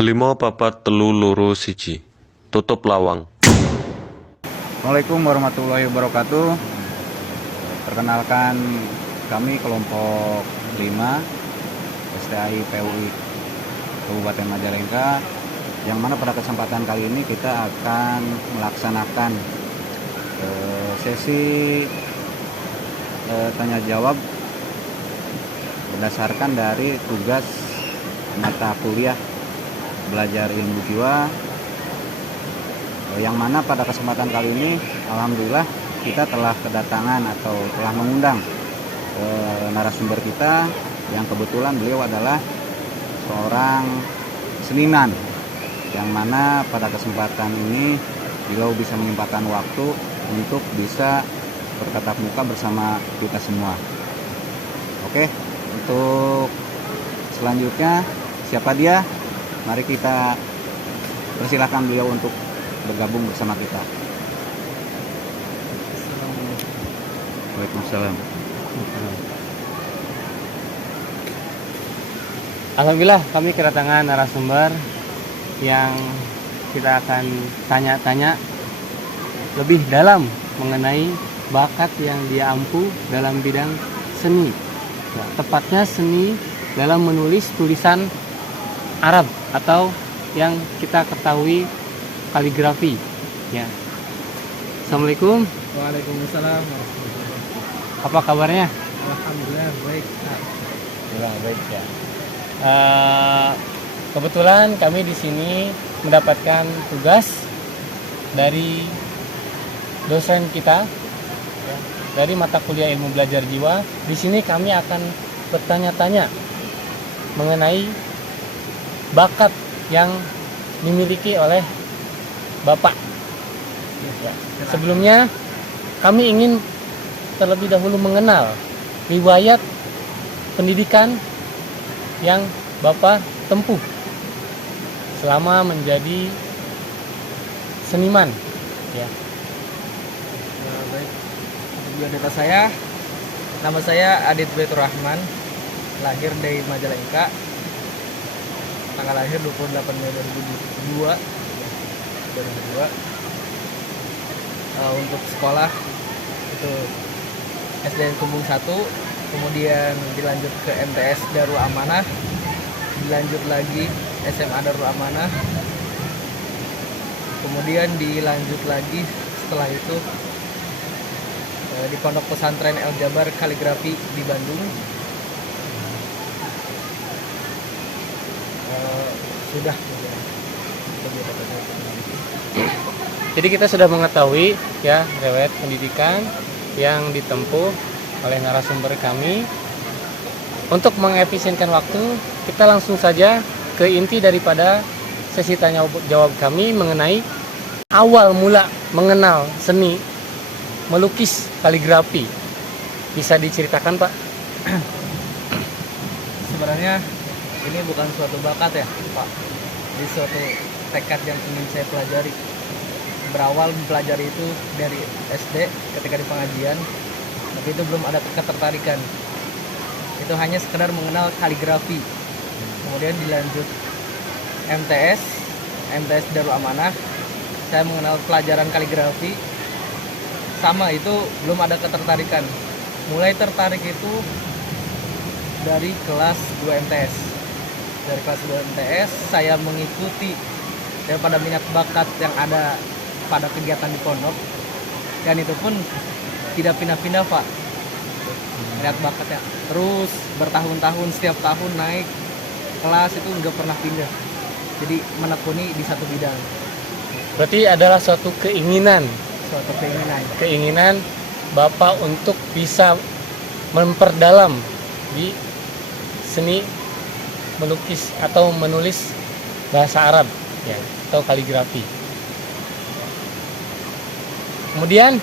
5 4 3 2 1 tutup lawang. Assalamualaikum warahmatullahi wabarakatuh. Perkenalkan, kami kelompok 5 STAI PUI Kabupaten Majalengka, yang mana pada kesempatan kali ini kita akan melaksanakan sesi tanya jawab berdasarkan dari tugas mata kuliah belajar ilmu jiwa, yang mana pada kesempatan kali ini alhamdulillah kita telah kedatangan atau telah mengundang narasumber kita, yang kebetulan beliau adalah seorang seniman, yang mana pada kesempatan ini beliau bisa menyempatkan waktu untuk bisa bertatap muka bersama kita semua. Oke, untuk selanjutnya siapa dia? Mari kita persilahkan beliau untuk bergabung bersama kita. Waalaikumsalam. Alhamdulillah kami kedatangan narasumber yang kita akan tanya-tanya lebih dalam mengenai bakat yang dia ampu dalam bidang seni. Ya, tepatnya seni dalam menulis tulisan Arab atau yang kita ketahui kaligrafi. Ya. Assalamualaikum. Waalaikumsalam. Apa kabarnya? Alhamdulillah baik. Alhamdulillah baik ya. Kebetulan kami di sini mendapatkan tugas dari dosen kita ya, dari mata kuliah ilmu belajar jiwa. Di sini kami akan bertanya-tanya mengenai bakat yang dimiliki oleh Bapak. Ya. Sebelumnya kami ingin terlebih dahulu mengenal riwayat pendidikan yang Bapak tempuh selama menjadi seniman. Ya. Baik. Biodata saya, nama saya Adit Baitur Rahman, lahir di Majalengka, tanggal lahir 28 Mei 2002. Untuk sekolah itu SDN Kumbung 1, kemudian dilanjut ke MTS Darul Amanah, dilanjut lagi SMA Darul Amanah, kemudian dilanjut lagi setelah itu di Pondok Pesantren El Jabar Kaligrafi di Bandung. Sudah. Jadi kita sudah mengetahui ya riwayat pendidikan yang ditempuh oleh narasumber kami. Untuk mengefisienkan waktu, kita langsung saja ke inti daripada sesi tanya jawab kami mengenai awal mula mengenal seni melukis kaligrafi. Bisa diceritakan, Pak? Sebenarnya ini bukan suatu bakat ya, Pak. Ini suatu tekad yang ingin saya pelajari. Berawal mempelajari itu dari SD ketika di pengajian, tapi itu belum ada ketertarikan. Itu hanya sekedar mengenal kaligrafi. Kemudian dilanjut MTS Darul Amanah, saya mengenal pelajaran kaligrafi. Sama, itu belum ada ketertarikan. Mulai tertarik itu dari kelas 2 MTS. Dari kelas 2 MTS saya mengikuti daripada minat bakat yang ada pada kegiatan di pondok, dan itu pun tidak pindah-pindah, Pak. Minat bakatnya terus bertahun-tahun, setiap tahun naik kelas itu nggak pernah pindah. Jadi menekuni di satu bidang. Berarti adalah suatu keinginan Bapak untuk bisa memperdalam di seni melukis atau menulis bahasa Arab ya, atau kaligrafi. Kemudian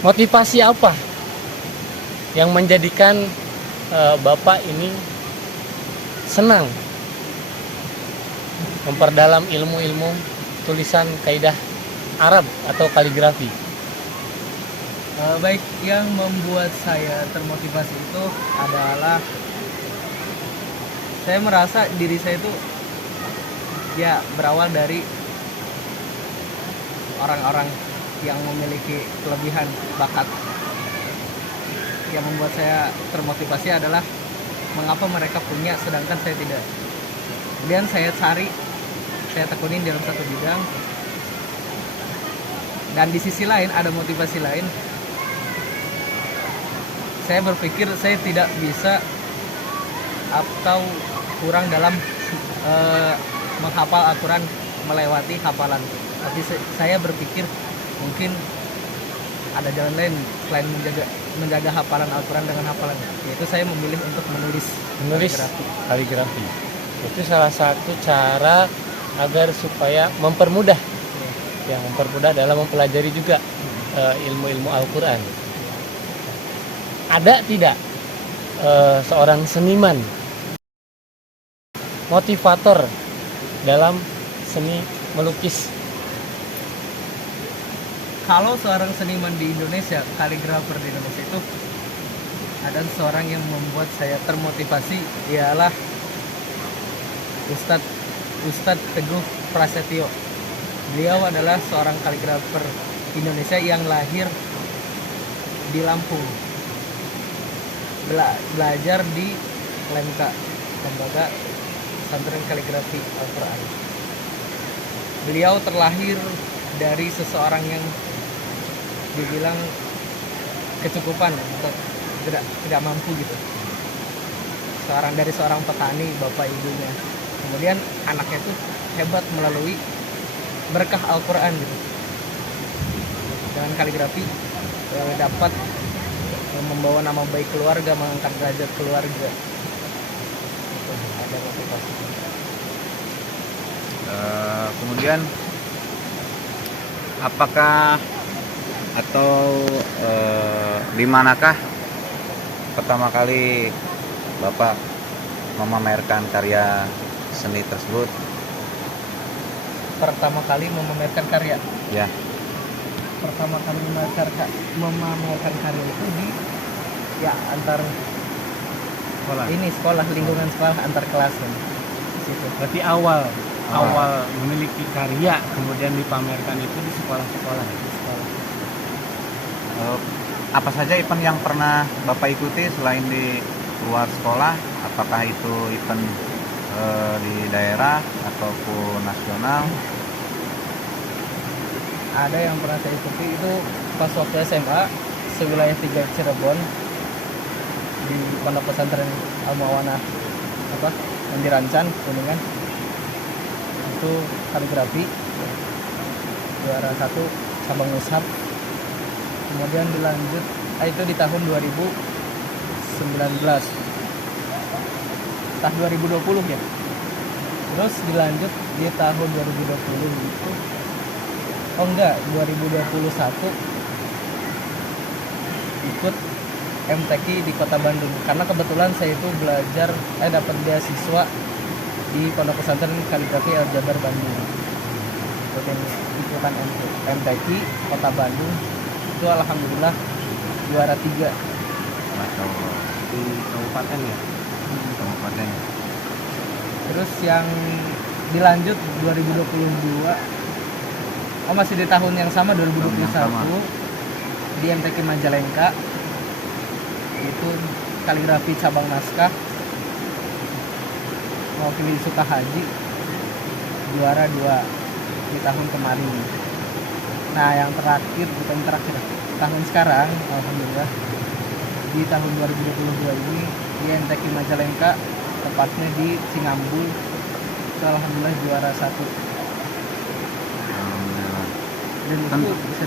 motivasi apa yang menjadikan Bapak ini senang memperdalam ilmu-ilmu tulisan kaidah Arab atau kaligrafi? Baik, yang membuat saya termotivasi itu adalah Saya merasa diri saya itu ya berawal dari orang-orang yang memiliki kelebihan bakat. Yang membuat saya termotivasi adalah mengapa mereka punya sedangkan saya tidak. Kemudian saya cari, saya tekunin dalam satu bidang. Dan di sisi lain ada motivasi lain. Saya berpikir saya tidak bisa atau kurang dalam menghafal Al-Quran melewati hafalan. Tapi saya berpikir mungkin ada jalan lain selain menjaga hafalan Al-Quran dengan hafalan, yaitu saya memilih untuk menulis kaligrafi. Itu salah satu cara agar supaya mempermudah dalam mempelajari juga ilmu-ilmu Al-Quran. Ada tidak seorang seniman motivator dalam seni melukis? Kalau seorang seniman di Indonesia, kaligrafer di Indonesia itu ada seorang yang membuat saya termotivasi, ialah Ustadz Teguh Prasetyo. Beliau adalah seorang kaligrafer Indonesia yang lahir di Lampung, belajar di LMK, Lembaga Pesantren Kaligrafi Al-Quran. Beliau terlahir dari seseorang yang dibilang kecukupan atau tidak mampu gitu. Dari seorang petani, bapak ibunya. Kemudian anaknya itu hebat melalui berkah Al-Quran gitu. Dengan kaligrafi dapat membawa nama baik keluarga, mengangkat derajat keluarga. Itu ada motivasi. Kemudian apakah atau di manakah pertama kali Bapak memamerkan karya seni tersebut? Pertama kali memamerkan karya. Ya. Pertama kali memamerkan karya itu di antar sekolah, lingkungan sekolah antar kelas kan. Situ. Berarti awal memiliki karya kemudian dipamerkan itu di sekolah-sekolah. Apa saja event yang pernah Bapak ikuti selain di luar sekolah? Apakah itu event di daerah ataupun nasional? Ada yang pernah saya ikuti itu pas waktu SMA sewilayah 3 Cirebon di Pondok Pesantren Al-Muawanah yang di Rancan, Kuningan. Itu kaligrafi juara 1 cabang mushaf. Kemudian dilanjut itu di tahun 2019, tahun 2020 ya. Terus dilanjut di tahun 2020 itu 2021 ikut MTQ di Kota Bandung karena kebetulan saya itu belajar dapat beasiswa di Pondok Pesantren Kaligrafi Al-Jabar Bandung. Ikutan MTQ Kota Bandung itu alhamdulillah juara 3 di kabupaten ya. Kabupaten. Terus yang dilanjut 2022 masih di tahun yang sama 2021 di MTQ Majalengka itu kaligrafi cabang naskah mewakili Sukahaji juara 2 di tahun kemarin. Nah yang terakhir tahun sekarang alhamdulillah di tahun 2022 ini di MTQ Majalengka, tepatnya di Cingambul, itu alhamdulillah juara 1. Dan itu bisa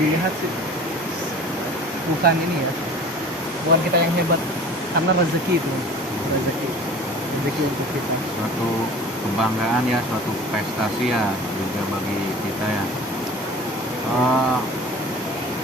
dilihat sih, bukan kita yang hebat, karena rezeki itu, rezeki untuk kita. Suatu kebanggaan ya, suatu prestasi ya juga bagi kita ya.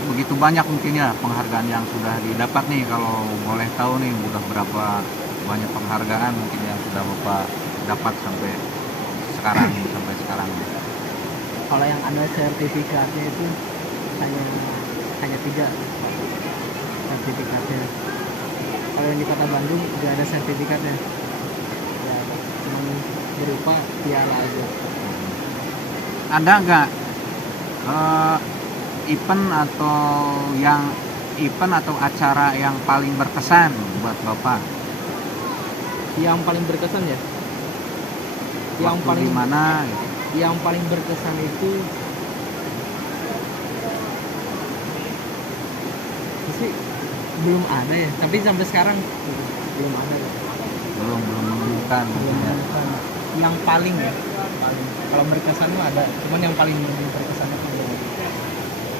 Begitu banyak mungkin ya penghargaan yang sudah didapat nih, kalau boleh tahu nih udah berapa banyak penghargaan mungkin yang sudah Bapak dapat sampai sekarang. Kalau yang ada sertifikatnya itu hanya 3 sertifikatnya. Kalau yang di Kota Bandung juga ada sertifikatnya. Ya, berupa piala aja. Ada nggak event atau acara yang paling berkesan buat Bapak? Yang paling berkesan ya, Waktu di mana? yang paling berkesan itu sih belum ada ya, tapi sampai sekarang belum ada ya. Belum menemukan. Belum Ya. menemukan. Yang paling ya, paling kalau berkesan mah ada, cuman yang paling berkesan itu belum.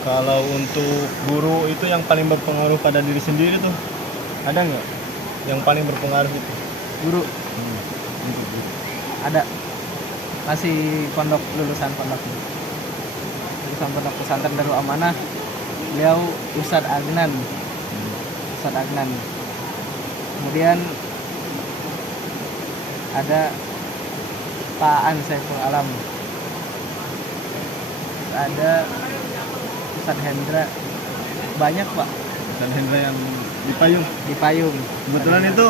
Kalau untuk guru itu yang paling berpengaruh pada diri sendiri tuh ada nggak? Yang paling berpengaruh itu? Guru ada, masih lulusan pondok pesantren Darul Amanah, beliau Ustadz Agnan. Kemudian ada Pak An Saiful Alam, ada Ustadz Hendra, banyak Pak Dan Hendra yang di Payung. di Payung. Kebetulan itu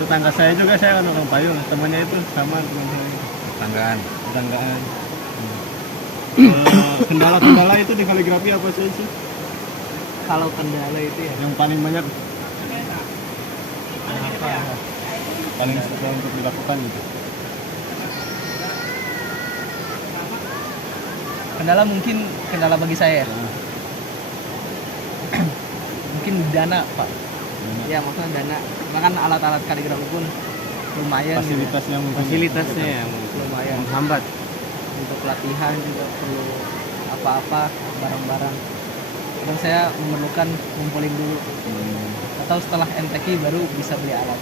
tetangga saya juga, saya kan orang Payung. Temannya itu sama teman saya. Tetanggaan. Kendala-kendala itu di kaligrafi apa sih? Kalau kendala itu ya Yang paling banyak apa ya? paling susah untuk dilakukan gitu. Kendala bagi saya ya. Mungkin dana Pak. Ya maksudnya dana, bahkan alat-alat kaligrafi pun lumayan. Fasilitasnya mungkin. Fasilitasnya yang Lumayan. menghambat. Untuk latihan juga perlu apa-apa barang-barang. Dan saya memerlukan ngumpulin dulu. Atau setelah MTQ baru bisa beli alat.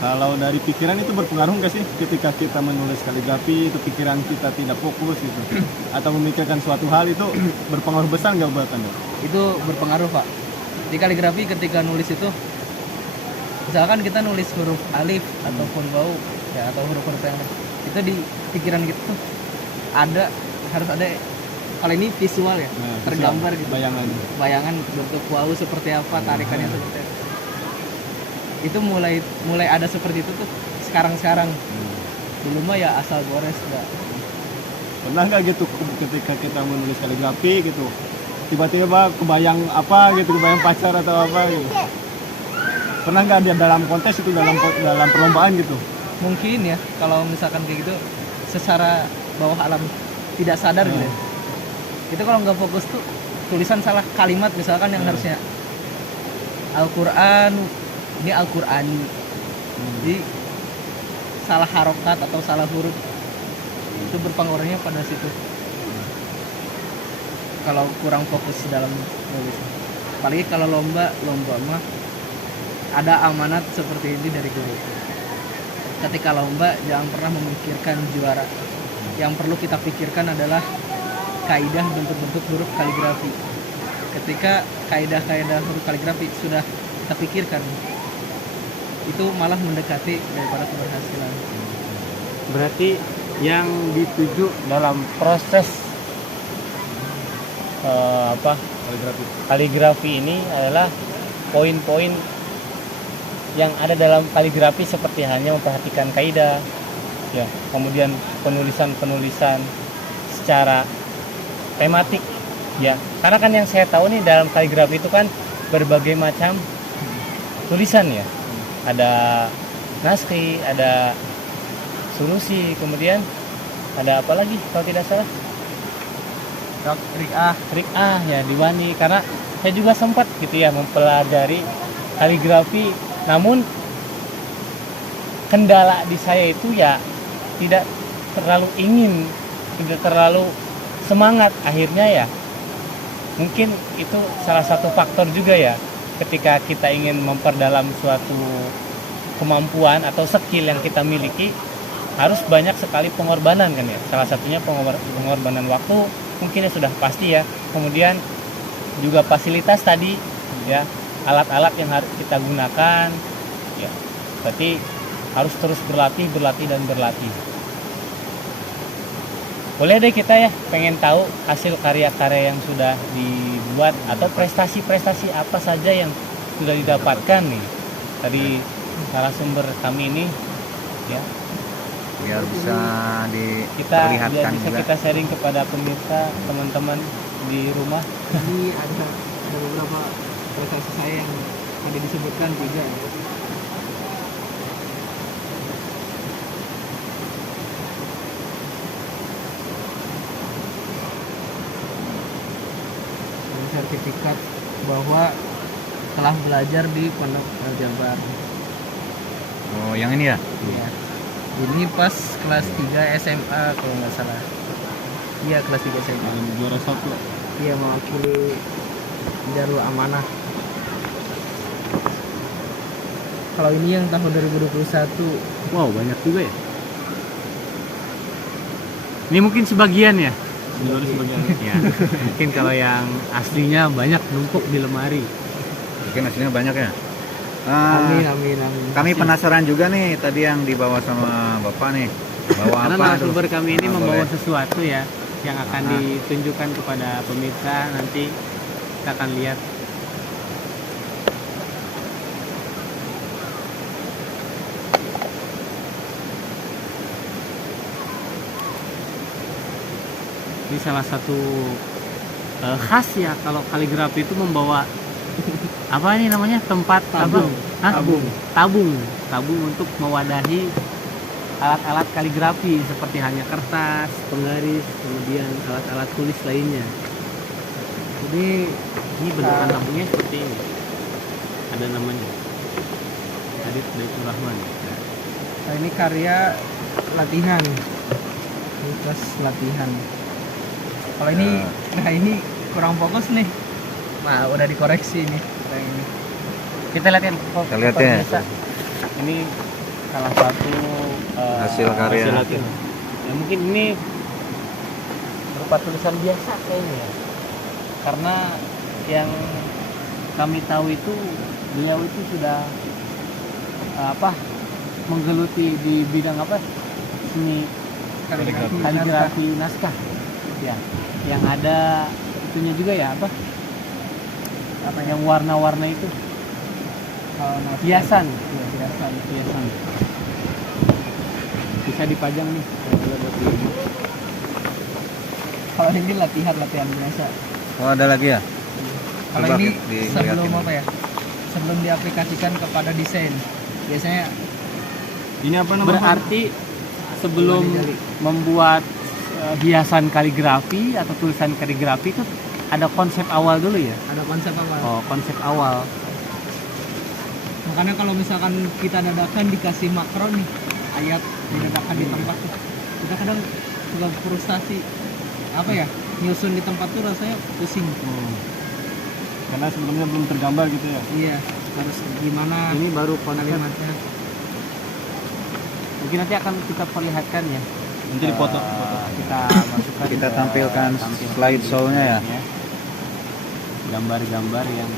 Kalau dari pikiran itu berpengaruh nggak sih ketika kita menulis kaligrafi, itu pikiran kita tidak fokus gitu, atau memikirkan suatu hal itu berpengaruh besar nggak buat Anda? Itu berpengaruh Pak. Di kaligrafi ketika nulis itu, misalkan kita nulis huruf alif ataupun wau ya, atau huruf-huruf yang lain, itu di pikiran kita tuh harus ada, kalau ini visual ya, tergambar gitu, bayangan bentuk wau seperti apa, tarikannya seperti apa. Itu mulai ada seperti itu tuh sekarang. Dulu mah ya asal gores enggak. Pernah nggak gitu ketika kita menulis kaligrafi gitu, tiba-tiba kebayang apa gitu, kebayang pacar atau apa gitu? Pernah nggak dia dalam kontes itu, dalam perlombaan gitu? Mungkin ya, kalau misalkan kayak gitu secara bawah alam tidak sadar gitu ya. Itu kalau nggak fokus tuh tulisan salah kalimat misalkan yang harusnya Al-Quran, ini Al-Qur'ani. Jadi salah harokat atau salah huruf itu berpengaruhnya pada situ. Kalau kurang fokus dalam nulis. Apalagi kalau lomba mah ada amanat seperti ini dari guru. Ketika lomba jangan pernah memikirkan juara. Yang perlu kita pikirkan adalah kaidah bentuk-bentuk huruf kaligrafi. Ketika kaidah-kaidah huruf kaligrafi sudah kita pikirkan, itu malah mendekati daripada keberhasilan. Berarti yang dituju dalam proses kaligrafi ini adalah poin-poin yang ada dalam kaligrafi, seperti hanya memperhatikan kaidah ya, kemudian penulisan secara tematik ya. Karena kan yang saya tahu nih, dalam kaligrafi itu kan berbagai macam tulisan ya. Ada naskah, ada solusi, kemudian ada apa lagi kalau tidak salah? Rik'ah ya, diwani. Karena saya juga sempat gitu ya mempelajari kaligrafi, namun kendala di saya itu ya tidak terlalu tidak terlalu semangat akhirnya ya. Mungkin itu salah satu faktor juga ya, ketika kita ingin memperdalam suatu kemampuan atau skill yang kita miliki, harus banyak sekali pengorbanan kan ya. Salah satunya pengorbanan waktu mungkin ya sudah pasti ya. Kemudian juga fasilitas tadi ya, alat-alat yang harus kita gunakan ya. Berarti harus terus berlatih dan berlatih. Boleh deh kita ya pengen tahu hasil karya-karya yang sudah dibuat atau prestasi-prestasi apa saja yang sudah didapatkan nih dari narasumber kami ini ya. biar bisa Biar diperlihatkan bisa juga. kita sharing kepada pemirsa, teman-teman di rumah. Ini ada beberapa prestasi saya yang tadi disebutkan 3. Ini sertifikat bahwa telah belajar di Pondok Al Jabar. Oh, yang ini ya? Iya. Ini pas kelas 3 SMA kalau nggak salah. Iya, kelas 3 SMA. Yang juara 1. Iya, mewakili Darul Amanah. Kalau ini yang tahun 2021. Wow, banyak juga ya. Ini mungkin sebagian ya. Juara sebagian. Ya. Mungkin kalau yang aslinya banyak numpuk di lemari. Mungkin hasilnya banyak ya. Amin, amin, amin. Kami penasaran juga nih tadi yang dibawa sama Bapak nih. Bawa Karena apa? narasumber tuh? kami ini Ah, membawa boleh. sesuatu ya yang akan Ah. ditunjukkan kepada pemirsa, nanti kita akan lihat. Ini salah satu khas ya kalau kaligrafi itu membawa apa ini namanya, tempat Tabung. apa? Hah? Tabung untuk mewadahi alat-alat kaligrafi seperti hanya kertas, penggaris, kemudian alat-alat tulis lainnya. Jadi ini bentukan tabungnya seperti ini. Ada namanya. Adit Baitur Rahman. Nah, ini karya latihan. Ini kelas latihan. Kalau ini, nah ini kurang fokus nih. Nah, udah dikoreksi nih. Yang ini. Kita lihat ya. Kita lihat ya. Pemirsa. Ini salah satu Hasil karya. hasil latihan. Ya, mungkin ini berupa tulisan biasa kayaknya ya. Karena yang kami tahu itu beliau itu sudah menggeluti di bidang apa? Seni kaligrafi naskah. Ya, yang ada itunya juga ya apa yang warna-warna itu hiasan. Ya, hiasan bisa dipajang nih Kalau ini latihan biasa. Oh, ada lagi ya? Kalau Coba ini dilihatin. sebelum apa ya? Sebelum diaplikasikan kepada desain. Biasanya Ini apa namanya? berarti sebelum membuat hiasan kaligrafi atau tulisan kaligrafi itu ada konsep awal dulu ya. ada konsep awal. Oh, konsep awal. Makanya kalau misalkan kita dadakan dikasih makro nih, ayat didadakan di tempat tuh, kita kadang suka frustasi. Apa ya? Nyusun di tempat tuh rasanya pusing. Karena sebelumnya belum tergambar gitu ya. Iya, harus gimana Ini baru konsep. kalimatnya. Mungkin nanti akan kita perlihatkan ya. Nanti dipoto. Kita masukkan. Kita ke tampilkan tampilan slideshow-nya ya. Gambar-gambar yang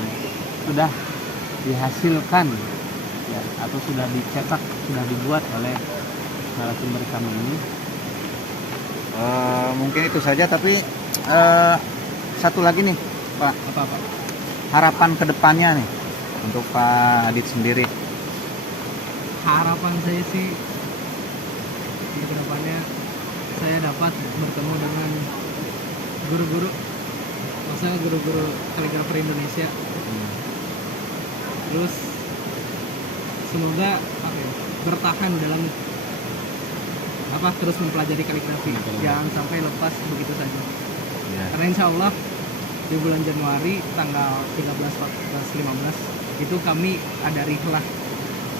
sudah dihasilkan ya, atau sudah dicetak, sudah dibuat oleh narasumber kami ini. Mungkin itu saja, tapi satu lagi nih Pak, Apa-apa? harapan kedepannya nih untuk Pak Adit sendiri. Harapan saya sih di kedepannya saya dapat bertemu dengan guru-guru, maksudnya guru-guru kaligrafer Indonesia. Terus semoga apa ya, bertahan dalam terus mempelajari kaligrafi, jangan sampai lepas begitu saja. Ya. Karena insya Allah di bulan Januari tanggal 13, 14, 15 itu kami ada rihlah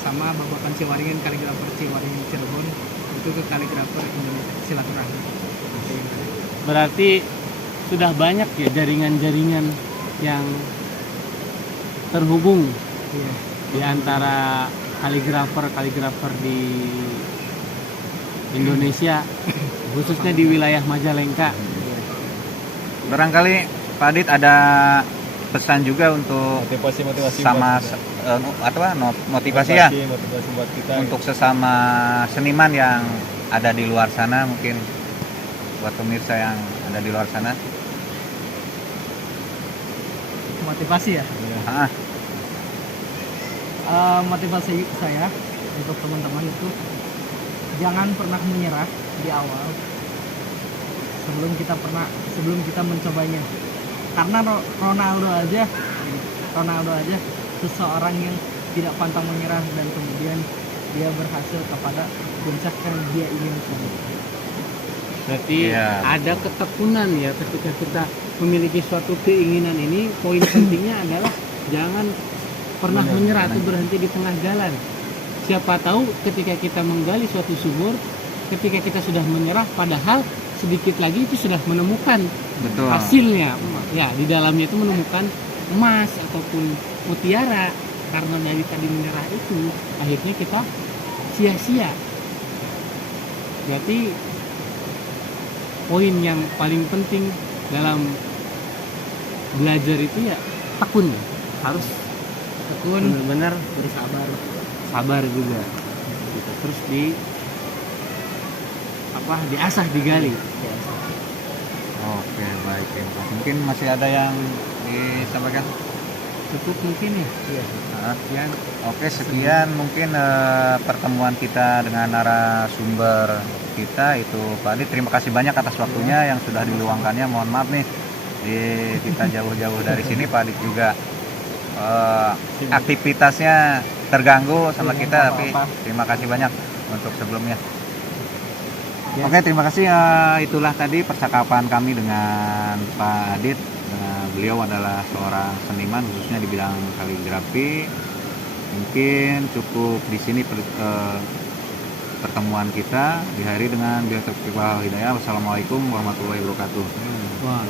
sama Babakan Ciwaringin, kaligrafer Ciwaringin Cirebon, itu ke kaligrafer Indonesia, silaturahmi. Berarti sudah banyak ya jaringan-jaringan yang terhubung Iya. di antara kaligrafer di Indonesia, khususnya di wilayah Majalengka. Barangkali Pak Adit ada pesan juga untuk Motivasi sama motivasi ya motivasi buat kita. untuk sesama seniman yang ada di luar sana, mungkin buat pemirsa yang ada di luar sana. Motivasi ya. Ah, Motivasi saya untuk teman-teman itu jangan pernah menyerah di awal sebelum kita mencobanya. Karena Ronaldo aja seseorang yang tidak pantang menyerah dan kemudian dia berhasil kepada puncak yang dia inginkan. Berarti Iya, ada ketekunan ya ketika kita memiliki suatu keinginan ini. Poin pentingnya adalah jangan pernah menyerah atau berhenti di tengah jalan. Siapa tahu ketika kita menggali suatu sumur, ketika kita sudah menyerah, padahal sedikit lagi itu sudah menemukan betul. hasilnya. Ya, di dalamnya itu menemukan emas ataupun mutiara. Karena dari tadi menyerah itu, akhirnya kita sia-sia. Berarti poin yang paling penting dalam belajar itu ya tekun, harus tekun, benar-benar bersabar, sabar juga gitu. Terus diasah, digali. Oke, baik. Mungkin masih ada yang disampaikan? Cukup mungkin ya. Sekian. Oke, sekian mungkin pertemuan kita dengan narasumber kita itu Pak Adit. Terima kasih banyak atas waktunya yang sudah diluangkannya. Mohon maaf nih kita jauh-jauh dari sini Pak Adit juga aktivitasnya terganggu sama kita, tapi terima kasih banyak untuk sebelumnya. Oke, terima kasih. Itulah tadi percakapan kami dengan Pak Adit. Beliau adalah seorang seniman khususnya di bidang kaligrafi. Mungkin cukup di sini pertemuan kita di hari dengan Biar Taufiq wal Hidayah. Wassalamualaikum warahmatullahi wabarakatuh. Wah,